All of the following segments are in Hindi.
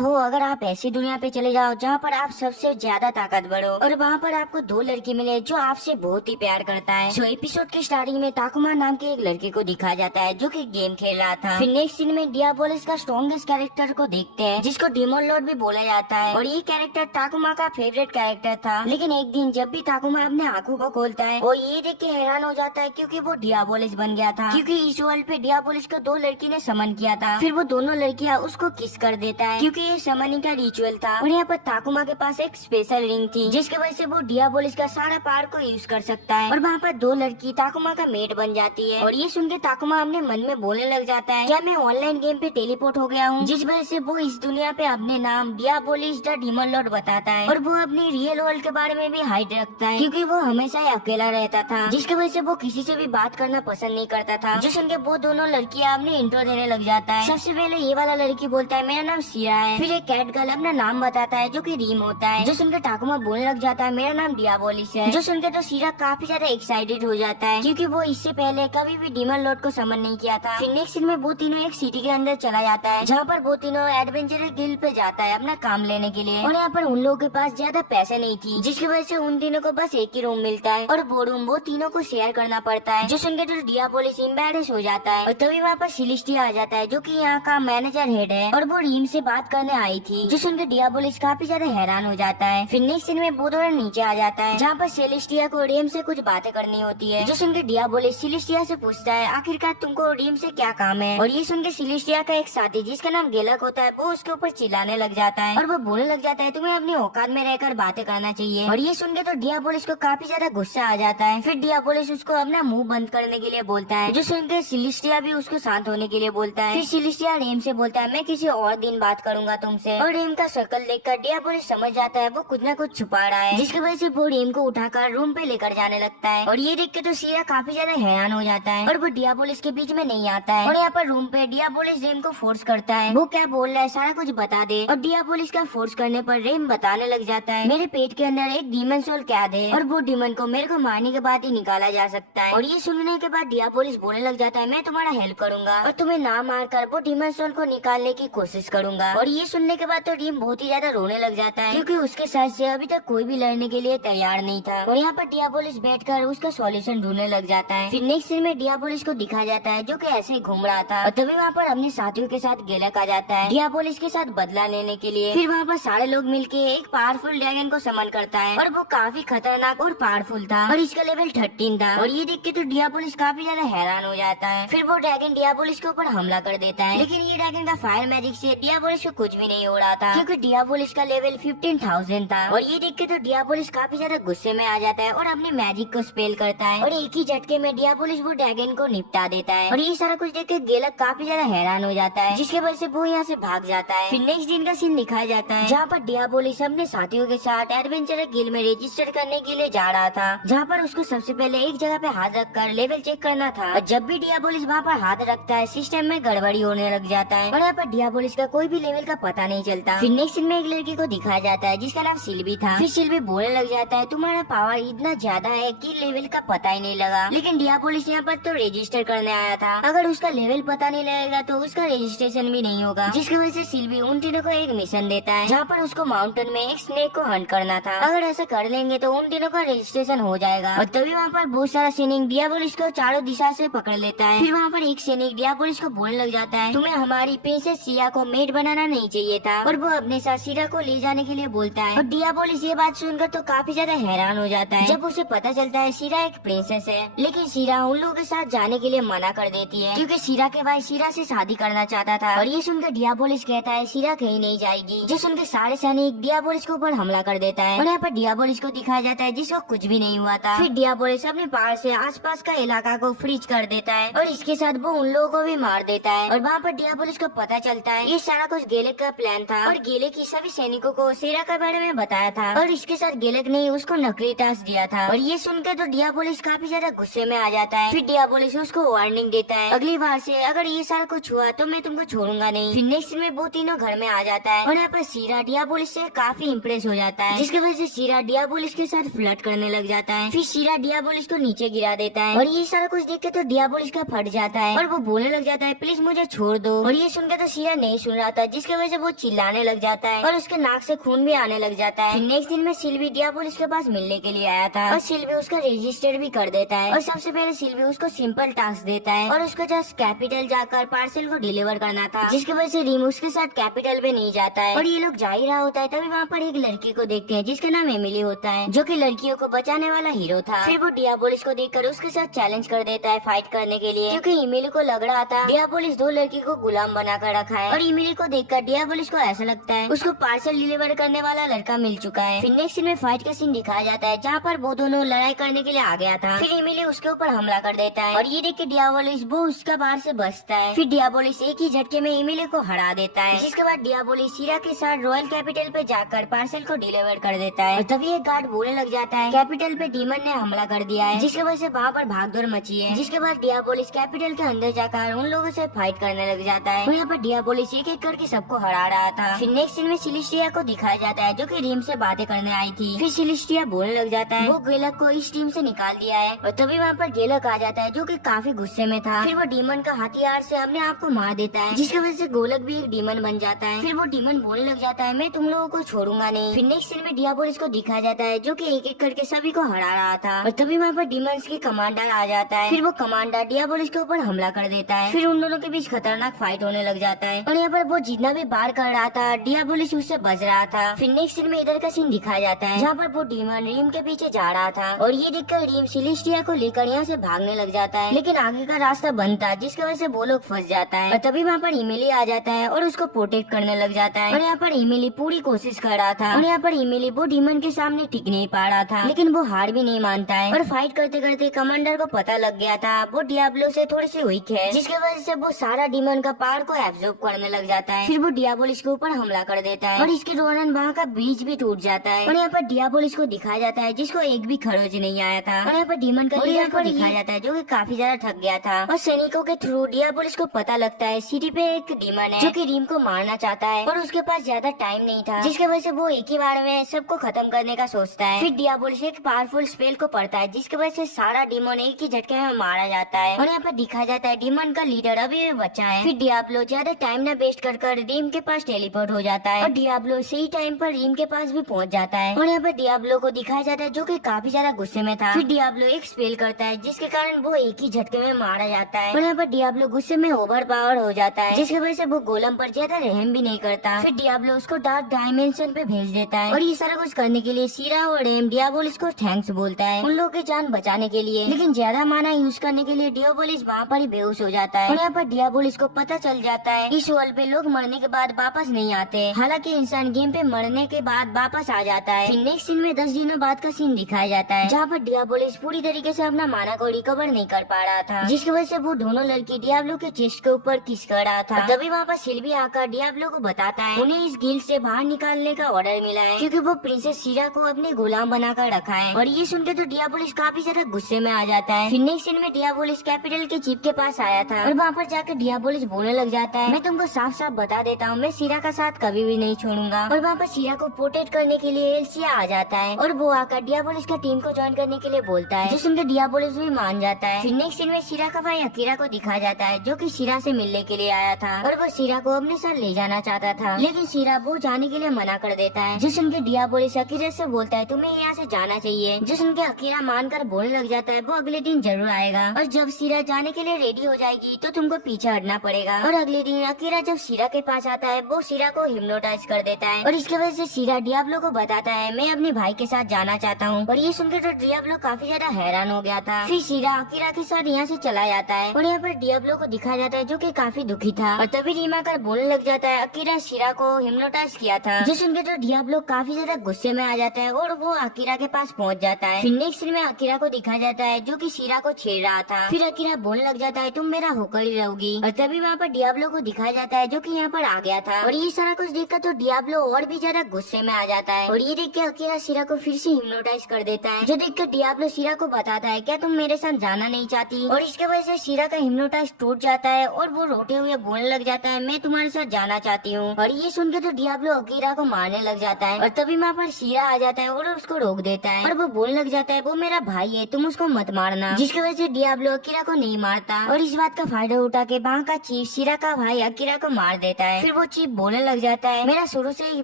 हो अगर आप ऐसी दुनिया पे चले जाओ जहाँ पर आप सबसे ज्यादा ताकतवर हो और वहाँ पर आपको दो लड़की मिले जो आपसे बहुत ही प्यार करता है। सो एपिसोड के स्टार्टिंग में ताकुमा नाम के एक लड़के को दिखाया जाता है जो कि गेम खेल रहा था। फिर नेक्स्ट सीन में डियाबोलिस का स्ट्रॉन्गेस्ट कैरेक्टर को देखते हैं जिसको डीमन लॉर्ड भी बोला जाता है और ये कैरेक्टर ताकुमा का फेवरेट कैरेक्टर था। लेकिन एक दिन जब भी ताकुमा अपने आंखों को खोलता है वो ये देख के हैरान हो जाता है क्योंकि वो डियाबोलिस बन गया था, क्योंकि इस वर्ल्ड पे डियाबोलिस को दो लड़की ने समन किया था। फिर वो दोनों लड़कियां उसको किस कर देता है क्योंकि ये समनिंग का रिचुअल था। और यहाँ पर ताकुमा के पास एक स्पेशल रिंग थी जिसके वजह से वो डियाबोलिस का सारा पावर को यूज कर सकता है और वहाँ पर दो लड़की ताकुमा का मेट बन जाती है। और ये सुन के ताकुमा अपने मन में बोलने लग जाता है क्या मैं ऑनलाइन गेम पे टेलीपोर्ट हो गया हूँ, जिस वजह से वो इस दुनिया पे अपने नाम डियाबोलिस द डीमन लॉर्ड बताता है। और वो अपनी रियल वर्ल्ड के बारे में भी हाइड रखता है क्योंकि वो हमेशा ही अकेला रहता था, जिसकी वजह से वो किसी से भी बात करना पसंद नहीं करता था। जो सुन के वो दोनों लड़कियां अपने इंट्रो देने लग जाता है। सबसे पहले ये वाला लड़की बोलता है मेरा नाम सीरा है। फिर एक कैट गर्ल अपना नाम बताता है जो कि रीम होता है। जो सुनकर ताकुमा बोलने लग जाता है मेरा नाम डियाबोलिस है। जो सुनकर तो सीरा काफी ज्यादा एक्साइटेड हो जाता है क्योंकि वो इससे पहले कभी भी डीमन लॉर्ड को समन नहीं किया था। फिर नेक्स्ट सीन में वो तीनों एक सिटी के अंदर चला जाता है जहाँ पर वो तीनों एडवेंचरस गिल्ड पे जाता है अपना काम लेने के लिए। और यहाँ पर उन लोगों के पास ज्यादा पैसे नहीं थी जिसकी वजह से उन तीनों को बस एक ही रूम मिलता है और वो रूम वो तीनों को शेयर करना पड़ता है। जो सुनकर तो डियाबोलिस एम्बैरेस हो जाता है और तभी वहाँ पर सिलिस्टिया आ जाता है जो कि यहाँ का मैनेजर हेड है और वो रीम से बात करने आई थी। जो सुनकर डियाबोलिस काफी ज्यादा हैरान हो जाता है। फिर नेक्स्ट सीन में वो दोनों नीचे आ जाता है जहाँ पर सेलेस्टिया को रीम से कुछ बातें करनी होती है। जो सुनकर डियाबोलिस सिलिस्टिया से पूछता है आखिरकार तुमको रीम से क्या काम है। और ये सुनकर सिलिस्टिया का एक साथी जिसका नाम गेलक होता है वो उसके ऊपर चिल्लाने लग जाता है और वो बोलने लग जाता है तुम्हें अपनी औकात में रहकर बातें करना चाहिए। और ये सुन के तो डियाबोलिस को काफी ज्यादा गुस्सा आ जाता है। फिर डियाबोलिस उसको अपना मुंह बंद करने के लिए बोलता है। जो सुनकर सिलिस्टिया भी उसको शांत होने के लिए बोलता है। फिर सिलिस्टिया रेम से बोलता है मैं किसी और दिन बात करूंगा तुमसे। और रेम का शक्ल देखकर डियाबोलिस समझ जाता है वो कुछ न कुछ छुपा रहा है, जिसकी वजह से वो रेम को उठाकर रूम पे लेकर जाने लगता है। और ये देख के तो सीरा काफी ज्यादा हैरान हो जाता है और वो डियाबोलिस के बीच में नहीं आता है। और यहाँ पर रूम पे डियाबोलिस रेम को फोर्स करता है वो क्या बोल रहा है सारा कुछ बता दे। और डियाबोलिस का फोर्स करने पर रेम बताने लग जाता है मेरे पेट के अंदर एक डीमन सोल कैद है और वो डीमन को मेरे को मारने के बाद ही निकाला जा सकता है। और ये सुनने के बाद डियाबोलिस बोलने लग जाता है मैं तुम्हारा हेल्प करूंगा और तुम्हें ना मार कर वो डीमन सोल को निकालने की कोशिश करूंगा। और ये सुनने के बाद तो रीम बहुत ही ज्यादा रोने लग जाता है क्योंकि उसके साथ से अभी तक कोई भी लड़ने के लिए तैयार नहीं था। और यहाँ पर डियाबोलिस बैठकर उसका सॉल्यूशन ढूंढने लग जाता है। फिर नेक्स्ट सीन में डियाबोलिस को दिखा जाता है जो कि ऐसे ही घूम रहा था और तभी वहाँ पर अपने साथियों के साथ गेलक आ जाता है डियाबोलिस के साथ बदला लेने के लिए। फिर वहाँ पर सारे लोग मिलके एक पावरफुल ड्रैगन को समन करता है और वो काफी खतरनाक और पावरफुल था और इसका लेवल 13 था। और ये देख के तो डियाबोलिस काफी ज्यादा हैरान हो जाता है। फिर वो ड्रैगन डियाबोलिस के ऊपर हमला कर देता है लेकिन ये ड्रैगन का फायर मैजिक से डियाबोलिस को कुछ भी नहीं हो रहा था क्योंकि डियाबोलिस का लेवल 15,000 था। और ये देख के तो डियाबोलिस काफी ज्यादा गुस्से में आ जाता है और अपने मैजिक को स्पेल करता है और एक ही झटके में डियाबोलिस वो ड्रैगन को निपटा देता है। और ये सारा कुछ देख के गेलक काफी ज्यादा हैरान हो जाता है जिसके वजह से वो यहाँ से भाग जाता है। फिर नेक्स्ट दिन का सीन दिखाया जाता है जहाँ पर डियाबोलिस अपने साथियों के साथ एडवेंचर गिल्ड में रजिस्टर करने के लिए जा रहा था, जहाँ पर उसको सबसे पहले एक जगह पे हाथ रखकर लेवल चेक करना था। और जब भी डियाबोलिस वहाँ पर हाथ रखता है सिस्टम में गड़बड़ी होने लग जाता है और यहाँ पर डियाबोलिस का कोई भी लेवल का पता नहीं चलता। फिर नेक्स्ट सीन में एक लड़की को दिखाया जाता है जिसका नाम सिल्वी था। फिर सिल्वी बोलने लग जाता है तुम्हारा पावर इतना ज्यादा है कि लेवल का पता ही नहीं लगा, लेकिन डियाबोलिस यहाँ पर तो रजिस्टर करने आया था, अगर उसका लेवल पता नहीं लगेगा तो उसका रजिस्ट्रेशन भी नहीं होगा। जिसकी वजह से सिल्वी उन तीनों को एक मिशन देता है जहाँ पर उसको माउंटेन में एक स्नेक को हंट करना था। अगर ऐसा कर लेंगे तो उन तीनों का रजिस्ट्रेशन हो जाएगा। और तभी वहाँ पर बहुत सारा सैनिक डियाबोलिस को चारों दिशा से पकड़ लेता है। फिर वहाँ पर एक सैनिक डियाबोलिस को बोलने लग जाता है तुम्हें हमारी प्रिंसेस सिया को मेड बनाना नहीं चाहिए था और वो अपने साथ सिरा को ले जाने के लिए बोलता है। और डियाबोलिस ये बात सुनकर तो काफी ज्यादा हैरान हो जाता है जब उसे पता चलता है सिरा एक प्रिंसेस है, लेकिन सिरा उन लोगों के साथ जाने के लिए मना कर देती है क्योंकि सिरा के भाई सिरा से शादी करना चाहता था। और ये सुनकर डियाबोलिस कहता है सिरा कहीं नहीं जाएगी। जो सुनकर सारे सैनिक डियाबोलिस के ऊपर हमला कर देता है और यहाँ पर डियाबोलिस को दिखाया जाता है जिसको कुछ भी नहीं हुआ था। फिर डियाबोलिस अपने पावर से आसपास का इलाका को फ्रीज कर देता है और इसके साथ वो उन लोगों को भी मार देता है। और वहाँ पर डियाबोलिस को पता चलता है ये सारा कुछ गेलेक का प्लान था और गेलेक की सभी सैनिकों को सिरा के बारे में बताया था और इसके साथ गेलेक ने उसको नकली टास्क दिया था। और ये सुनकर तो डियाबोलिस काफी ज्यादा गुस्से में आ जाता है। फिर डियाबोलिस उसको वार्निंग देता है अगली बार से अगर ये सारा कुछ हुआ तो मैं तुमको छोड़ूंगा नहीं। फिर नेक्स्ट में वो तीनों घर में आ जाता है और यहाँ पर सीरा डियाबोलिस से काफी इम्प्रेस हो जाता है जिसकी वजह से सीरा डियाबोलिस के साथ फ्लर्ट करने लग जाता है। फिर सीरा डियाबोलिस को नीचे गिरा देता है और ये सारा कुछ देख के तो डियाबोलिस का फट जाता है और वो बोलने लग जाता है प्लीज मुझे छोड़ दो। और ये सुनकर तो सीरा नहीं सुन रहा था जिसकी वजह से वो वो चिल्लाने लग जाता है और उसके नाक से खून भी आने लग जाता है। नेक्स्ट दिन में सिल्वी डियाबोलिस के पास मिलने के लिए आया था और सिल्वी उसका रजिस्टर भी कर देता है और सबसे पहले सिल्वी उसको सिंपल टास्क देता है और उसको जस्ट कैपिटल जाकर पार्सल को डिलीवर करना था, जिसकी वजह से रिम उसके साथ कैपिटल पे नहीं जाता है और ये लोग जा ही रहा होता है। तभी वहाँ पर एक लड़की को देखते हैं जिसका नाम एमिली होता है, जो कि लड़कियों को बचाने वाला हीरो था। फिर वो डियाबोलिस को देखकर उसके साथ चैलेंज कर देता है फाइट करने के लिए, क्योंकि एमिली को लग रहा था डियाबोलिस दो लड़की को गुलाम बनाकर रखा है और एमिली को देखकर डियाबोलिस को ऐसा लगता है उसको पार्सल डिलीवर करने वाला लड़का मिल चुका है। फिर नेक्स्ट सीन में फाइट का सीन दिखाया जाता है जहाँ पर वो दोनों लड़ाई करने के लिए आ गया था। फिर एमिली उसके ऊपर हमला कर देता है और ये देख के डियाबोलिस वो उसका बाहर से बचता है। फिर डियाबोलिस एक ही झटके में एमिली को हरा देता है, जिसके बाद डियाबोलिस सीरा के साथ रॉयल कैपिटल पे जाकर पार्सल को डिलीवर कर देता है। तभी एक गार्ड बोलने लग जाता है कैपिटल पे डीमन ने हमला कर दिया है, जिसकी वजह से वहाँ पर भागदौड़ मची है। जिसके बाद डियाबोलिस कैपिटल के अंदर जाकर उन लोगों से फाइट करने लग जाता है और यहाँ पर डियाबोलिस एक एक करके सबको हरा रहा था। फिर नेक्स्ट सीन में सिलिस्टिया को दिखाया जाता है जो कि रिम से बातें करने आई थी। फिर सिलिस्टिया बोलने लग जाता है वो गेलक को इस टीम से निकाल दिया है और तभी वहाँ पर गेलक आ जाता है जो कि काफी गुस्से में था। फिर वो डीमन का हथियार से अपने आप को मार देता है, जिसकी वजह से गोलक भी एक डीमन बन जाता है। फिर वो डीमन बोलने लग जाता है मैं तुम लोगों को छोड़ूंगा नहीं। फिर नेक्स्ट सीन में डियाबोलिस को दिखाया जाता है जो कि एक एक करके सभी को हरा रहा था और तभी वहाँ पर डीमंस के कमांडर आ जाता है। फिर वो कमांडर डियाबोलिस के ऊपर हमला कर देता है। फिर उन दोनों के बीच खतरनाक फाइट होने लग जाता है और यहाँ पर वो जितना भी बार कर रहा था डियाबोलिस उससे बच रहा था। फिर नेक्स्ट सीन में इधर का सीन दिखाया जाता है जहाँ पर वो डीमन रिम के पीछे जा रहा था और ये देखकर रिम सिलिस्टिया को लेकर यहाँ से भागने लग जाता है, लेकिन आगे का रास्ता बंद था जिसकी वजह से वो लोग फंस जाता है। और तभी वहाँ पर इमिली आ जाता है और उसको प्रोटेक्ट करने लग जाता है और यहाँ पर इमिली पूरी कोशिश कर रहा था और यहाँ पर इमिली वो डीमन के सामने टिक नहीं पा रहा था, लेकिन वो हार भी नहीं मानता है और फाइट करते करते कमांडर को पता लग गया था वो डियाब्लो से थोड़ी सी वीक है, जिसकी वजह से वो सारा डीमन का पावर को एब्जॉर्ब करने लग जाता है। फिर वो डियाबोलिस के ऊपर हमला कर देता है और इसके दौरान वहाँ का ब्रिज भी टूट जाता है और यहाँ पर डियाबोलिस को दिखाया जाता है जिसको एक भी खरोच नहीं आया था और यहाँ पर डीमन का लीडर को दिखाया जाता है जो कि काफी ज्यादा थक गया था और सैनिकों के थ्रू डियाबोलिस को पता लगता है सिटी पे एक डीमन है जो कि रिम को मारना चाहता है और उसके पास ज्यादा टाइम नहीं था, जिसकी वजह से वो एक ही बार में सबको खत्म करने का सोचता है। फिर डियाबोलिस एक पावरफुल स्पेल को पढ़ता है जिसकी वजह से सारा डीमन एक ही झटके में मारा जाता है और यहाँ पर दिखाया जाता है डीमन का लीडर अभी भी बचा है। फिर डियाब्लो ज्यादा टाइम न वेस्ट कर रिम के पास टेलीपोर्ट हो जाता है और डियाब्लो सही टाइम पर रिम के पास भी पहुंच जाता है और यहाँ पर डियाब्लो को दिखाया जाता है जो कि काफी ज्यादा गुस्से में था। फिर डियाब्लो एक स्पेल करता है जिसके कारण वो एक ही झटके में मारा जाता है और यहाँ पर डियाब्लो गुस्से में ओवर पावर हो जाता है, जिसकी वजह से वो गोलम पर ज्यादा रहम भी नहीं करता। फिर डियाब्लो उसको डार्क डायमेंशन पे भेज देता है और ये सारा कुछ करने के लिए सीरा और रेम डियाबोलिस को थैंक्स बोलता है उन लोगों की जान बचाने के लिए, लेकिन ज्यादा माना यूज करने के लिए डियाबोलिस वहाँ पर ही बेहोश हो जाता है और यहाँ पर डियाबोलिस को पता चल जाता है इस वर्ल्ड पे लोग मरने के बाद वापस नहीं आते, हालांकि इंसान गेम पे मरने के बाद वापस आ जाता है। फिर नेक्स्ट सीन में 10 दिनों बाद का सीन दिखाया जाता है जहाँ पर डियाबोलिस पूरी तरीके से अपना माना को रिकवर नहीं कर पा रहा था, जिसकी वजह से वो दोनों लड़की डियाब्लो के चेस्ट के ऊपर किस कर रहा था। तभी वहाँ पर सिल्वी आकर डियाब्लो को बताता है उन्हें इस गिल्ड से बाहर निकालने का ऑर्डर मिला है क्योंकि वो प्रिंसेस सीरा को अपने गुलाम बनाकर रखा है और ये सुनकर तो डियाबोलिस काफी ज्यादा गुस्से में आ जाता है। फिर नेक्स्ट सीन में डियाबोलिस कैपिटल के चीफ के पास आया था और वहाँ पर जाकर डियाबोलिस बोलने लग जाता है मैं तुमको साफ साफ बता देता हूँ मैं सीरा का साथ कभी भी नहीं छोड़ूंगा और वहाँ पर सीरा को प्रोटेक्ट करने के लिए एल्सिया आ जाता है और वो आकर डियाबोलिस का टीम को ज्वाइन करने के लिए बोलता है, जो सुनकर डियाबोलिस भी मान जाता है। फिर नेक्स्ट सीन में सीरा का भाई अकीरा को दिखाया जाता है जो कि सीरा से मिलने के लिए आया था और वो सीरा को अपने साथ ले जाना चाहता था, लेकिन सीरा वो जाने के लिए मना कर देता है, जो सुनकर डियाबोलिस अकीरा से बोलता है तुम्हें यहाँ से जाना चाहिए, जो सुनकर अकीरा मानकर बोलने लग जाता है वो अगले दिन जरूर आएगा और जब सीरा जाने के लिए रेडी हो जाएगी तो तुमको पीछे हटना पड़ेगा। और अगले दिन अकीरा जब सीरा के पास आता है वो सीरा को हिप्नोटाइज कर देता है और इसकी वजह से सीरा डियाब्लो को बताता है मैं अपने भाई के साथ जाना चाहता हूँ और ये सुनकर तो डियाब्लो काफी ज्यादा हैरान हो गया था। फिर सीरा अकीरा के साथ यहाँ से चला जाता है और यहाँ पर डियाब्लो को दिखाया जाता है जो कि काफी दुखी था और तभी रीमा कर बोलने लग जाता है अकीरा सीरा को हिप्नोटाइज किया था, जो सुनकर तो डियाब्लो काफी ज्यादा गुस्से में आ जाता है और वो अकीरा के पास पहुँच जाता है। फिर नेक्स्ट सीन में अकीरा को दिखाया जाता है जो कि सीरा को छेड़ रहा था। फिर अकीरा बोलने लग जाता है तुम मेरा होकर ही रहोगी और तभी वहाँ पर डियाब्लो को दिखाया जाता है जो कि यहाँ पर आ गया था और ये सारा कुछ देखकर तो डियाब्लो और भी ज्यादा गुस्से में आ जाता है और ये देख के अकीरा सीरा को फिर से हिप्नोटाइज कर देता है, जो देखकर डियाब्लो सीरा को बताता है क्या तुम मेरे साथ जाना नहीं चाहती और इसके वजह से सीरा का हिप्नोटाइज टूट जाता है और वो रोते हुए बोलने लग जाता है मैं तुम्हारे साथ जाना चाहती हूँ और ये सुनकर तो डियाब्लो अकीरा को मारने लग जाता है और तभी वहाँ पर सीरा आ जाता है और उसको रोक देता है और वो बोलने लग जाता है वो मेरा भाई है तुम उसको मत मारना, जिसकी वजह से डियाब्लो अकीरा को नहीं मारता और इस बात का फायदा उठा के वहाँ का चीफ सीरा का भाई अकीरा को मार देता है। फिर वो चीफ बोलने लग जाता है, मेरा शुरू से ही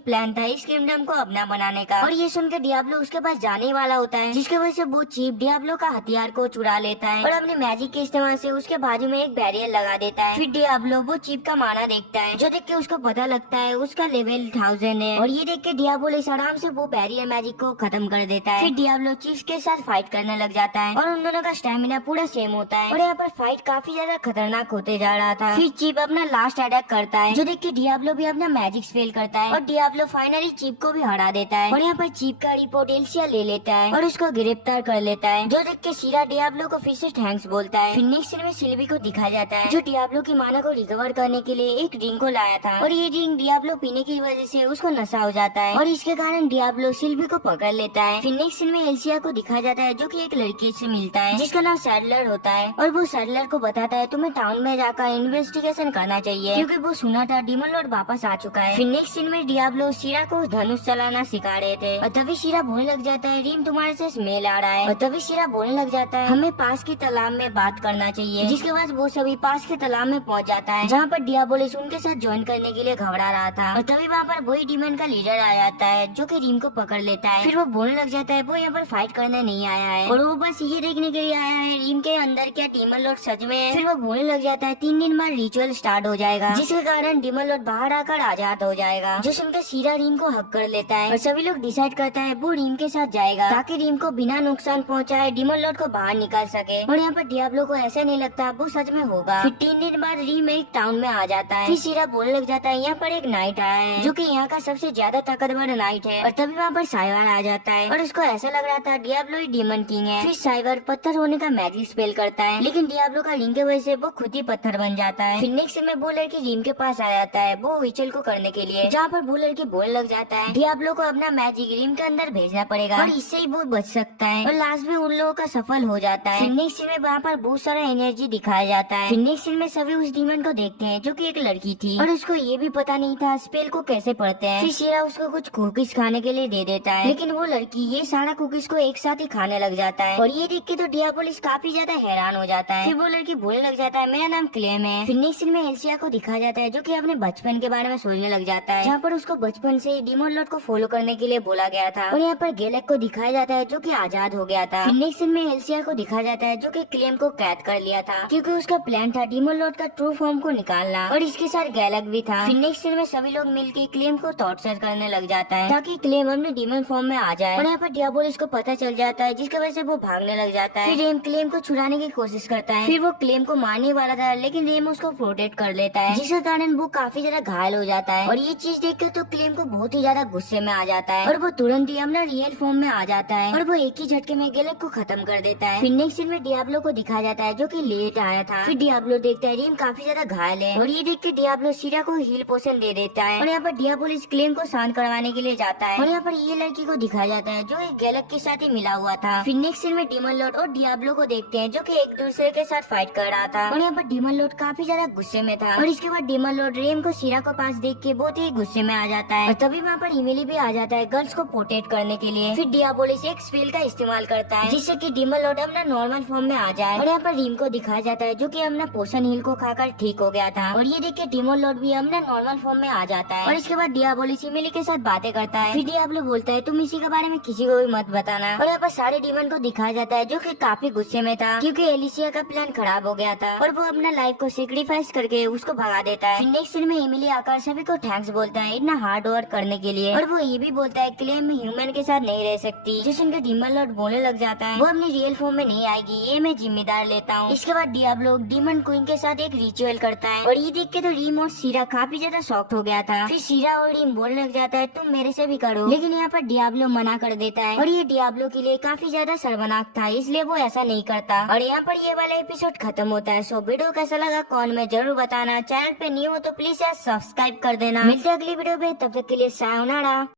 प्लान था इस किंगडम को अपना बनाने का। और ये सुनकर डियाब्लो उसके पास जाने वाला होता है, जिसकी वजह से वो चीफ डियाब्लो का हथियार को चुरा लेता है और अपने मैजिक के इस्तेमाल से उसके बाजू में एक बैरियर लगा देता है। फिर डियाब्लो वो चीफ का माना देखता है, जो देख के उसको पता लगता है उसका लेवल 1000 है। और ये देख के डियाब्लो इस आराम से वो बैरियर मैजिक को खत्म कर देता है। फिर डियाब्लो चीफ के साथ फाइट करने लग जाता है और उन दोनों का स्टेमिना पूरा सेम होता है और यहाँ पर फाइट काफी ज्यादा खतरनाक होते जा रहा था। फिर चीफ अपना लास्ट अटैक करता है, जो देख के डियाब्लो भी अपना मैजिक फेल करता है और डियाब्लो फाइनली चीफ को भी हरा देता है। और यहाँ पर चीफ का रिपोर्ट एलिसिया ले लेता है और उसको गिरफ्तार कर लेता है, जो देख के सीरा डियाब्लो को फिर से थैंक्स बोलता है। फिर नेक्स्ट सीन में सिल्वी को दिखाया जाता है, जो डियाब्लो की माना को रिकवर करने के लिए एक ड्रिंक को लाया था और ये ड्रिंक डियाब्लो पीने की वजह से उसको नशा हो जाता है और इसके कारण डियाब्लो सिल्वी को पकड़ लेता है। फिर नेक्स्ट सीन में एलिसिया को दिखाया जाता है, जो कि एक लड़की से मिलता है जिसका नाम सैडलर होता है और वो सैडलर को बताता है तुम्हें टाउन में जाकर इन्वेस्टिगेशन करना चाहिए, क्योंकि वो सुना था डीमन लॉर्ड वापस आ चुका है। फिर नेक्स्ट सीन में डियाब्लो सीरा को धनुष चलाना सिखा रहे थे और तभी सीरा बोलने लग जाता है रीम तुम्हारे से स्मेल आ रहा है। और तभी सीरा बोलने लग जाता है हमें पास के तालाब में बात करना चाहिए, जिसके बाद वो सभी पास के तालाब में पहुंच जाता है, जहाँ पर डियाबोलिस उनके साथ ज्वाइन करने के लिए घबरा रहा था। और तभी वहाँ पर वही डीमन का लीडर आ जाता है, जो कि रीम को पकड़ लेता है। फिर वो बोलने लग जाता है वो यहाँ पर फाइट करने नहीं आया है और वो बस ये देखने के लिए आया है रीम के अंदर क्या डीमन लॉर्ड सच में है। फिर वो बोलने लग जाता है 3 दिन बाद रिचुअल स्टार्ट हो जाएगा, जिसके कारण डीमन लॉर्ड बाहर आकर आजाद हो जाएगा, जो सुनकर सीरा रीम को हक कर लेता है और सभी लोग डिसाइड करता है वो रीम के साथ जाएगा ताकि रीम को बिना नुकसान पहुंचाए डीमन लॉर्ड को बाहर निकाल सके। और यहाँ पर डियाब्लो को ऐसा नहीं लगता वो सच में होगा। फिर 3 दिन बाद रीम एक टाउन में आ जाता है। फिर सीरा बोलने लग जाता है यहाँ पर एक नाइट आया है, जो कि यहाँ का सबसे ज्यादा ताकतवर नाइट है। और तभी वहाँ पर साइवर आ जाता है और उसको ऐसा लग रहा था डियाब्लो ही डीमन किंग है। फिर साइवर पत्थर होने का मैजिक स्पेल करता है, लेकिन डियाब्लो का रिंग के वजह से वो खुद ही पत्थर बन जाता है। फिर नेक्स्ट में वो लड़की रीम के पास आ जाता है वो विचल को करने के लिए, जहाँ पर वो लड़की बोलने लग जाता है डियाब्लो को अपना मैजिक रीम के अंदर भेजना पड़ेगा और इससे ही वो बच सकता है। और लास्ट में उन लोगों का सफल हो जाता है। फिर नेक्स्ट में वहाँ पर बहुत सारा एनर्जी दिखाया जाता है। फिर नेक्स्ट में सभी उस डीमन को देखते हैं, जो कि एक लड़की थी और उसको ये भी पता नहीं था स्पेल को कैसे पढ़ते हैं। फिर सीरा उसको कुछ कुकीज खाने के लिए दे देता है, लेकिन वो लड़की ये सारा कुकीज को एक साथ ही खाने लग जाता है और ये देख के तो डियाबोलिस काफी ज्यादा हैरान हो जाता है। फिर वो लड़की बोलने लग जाता है मेरा नाम क्लेम है। फिर नेक्स्ट में एलिसिया को दिखाया जाता है, जो कि अपने बचपन के बारे में सोचने लग जाता है, जहाँ पर उसको बचपन से डीमन लॉर्ड को फॉलो करने के लिए बोला गया था। और यहाँ पर गेलेक को दिखाया जाता है, जो कि आजाद हो गया था। फिर नेक्स्ट में एलिसिया को दिखाया जाता है, जो कि क्लेम को कैद कर लिया था, क्योंकि उसका प्लान था डीमन लॉर्ड का ट्रू फॉर्म को निकालना और इसके साथ गैलक भी था। फिर नेक्स्ट में सभी लोग मिलकर क्लेम को टॉर्चर करने लग जाता है ताकि क्लेम अपने डीमन फॉर्म में आ जाए। और यहाँ पर डियाबोलिस को पता चल जाता है, जिसकी वजह से वो भागने लग जाता है। फिर रेम क्लेम को छुड़ाने की कोशिश करता है। फिर वो क्लेम को मारने वाला था, लेकिन रेम उसको प्रोटेक्ट कर लेता है, जिसके कारण वो काफी ज्यादा घायल हो जाता है। और ये चीज देख कर तो क्लेम को बहुत ही ज्यादा गुस्से में आ जाता है और वो तुरंत ही अपना रियल फॉर्म में आ जाता है और वो एक ही झटके में गेलेक को खत्म कर देता है। फिर नेक्स्ट सीन में डियाब्लो को दिखाया जाता है, जो कि लेट आया था। फिर डियाब्लो देखता है रेम काफी ज्यादा घायल है और ये देख के डियाब्लो सीरा को हील पोशन दे देता है और यहाँ पर डियाबोलिस क्लेम को शांत करवाने के लिए जाता है। और यहाँ पर ये लड़की को दिखाया जाता है, जो एक गेलेक के साथ ही मिला हुआ था। फिर नेक्स्ट सीन में डीमन लॉर्ड और डियाब्लो को देखते हैं, जो कि एक दूसरे के साथ फाइट कर रहा था और यहाँ पर डीमन लॉर्ड काफी ज्यादा गुस्से में था। और इसके बाद डीमन लॉर्ड रेम को सीरा को पास देख के बहुत ही गुस्से में आ जाता है और तभी वहाँ पर इमिली भी आ जाता है गर्ल्स को प्रोटेक्ट करने के लिए। फिर डियाबोलिस एक स्पेल का इस्तेमाल करता है, जिससे कि डीमन लॉर्ड अपना नॉर्मल फॉर्म में आ जाए। और यहाँ पर रीम को दिखाया जाता है, जो कि अपना पोशन हील को खाकर ठीक हो गया था। और ये देख के डीमन लॉर्ड भी अपना नॉर्मल फॉर्म में आ जाता है। और इसके बाद डियाबोलिस इमिली के साथ बातें करता है। फिर डियाब्लो बोलता है तुम इसी के बारे में किसी को भी मत बताना। और यहाँ पर सारे डीमन को दिखाया जाता है, जो कि काफी गुस्से में था, क्योंकि एलिसिया का प्लान खराब हो गया था और वो अपना लाइफ को सेक्रीफाइस करके उसको भगा देता है। नेक्स्ट सीन में इमिली आकर सभी को थैंक्स बोलता है इतना हार्ड वर्क करने के लिए। और वो ये भी बोलता है क्लेम ह्यूमन के साथ नहीं रह सकती, जो सुनकर डीमन लॉर्ड बोलने लग जाता है वो अपनी रियल फॉर्म में नहीं आएगी, ये मैं जिम्मेदार लेता हूँ। इसके बाद डियाब्लो डीमन क्वीन के साथ एक रिचुअल करता है और ये देख के तो रीम और सीरा काफी ज्यादा शॉक्ड हो गया था। फिर सीरा और रीम बोलने लग जाता है तुम मेरे से भी करो, लेकिन यहाँ पर डियाब्लो मना कर देता है और ये डियाब्लो के लिए काफी ज्यादा शर्मनाक था, इसलिए वो ऐसा नहीं करता। और यहाँ पर ये वाला एपिसोड खत्म होता है। सो वीडियो कैसा लगा कमेंट में जरूर बताना। चैनल पे न्यू हो तो प्लीज यार सब्सक्राइब कर देना। मिलते हैं अगली वीडियो में, तब तक के लिए सायोनारा।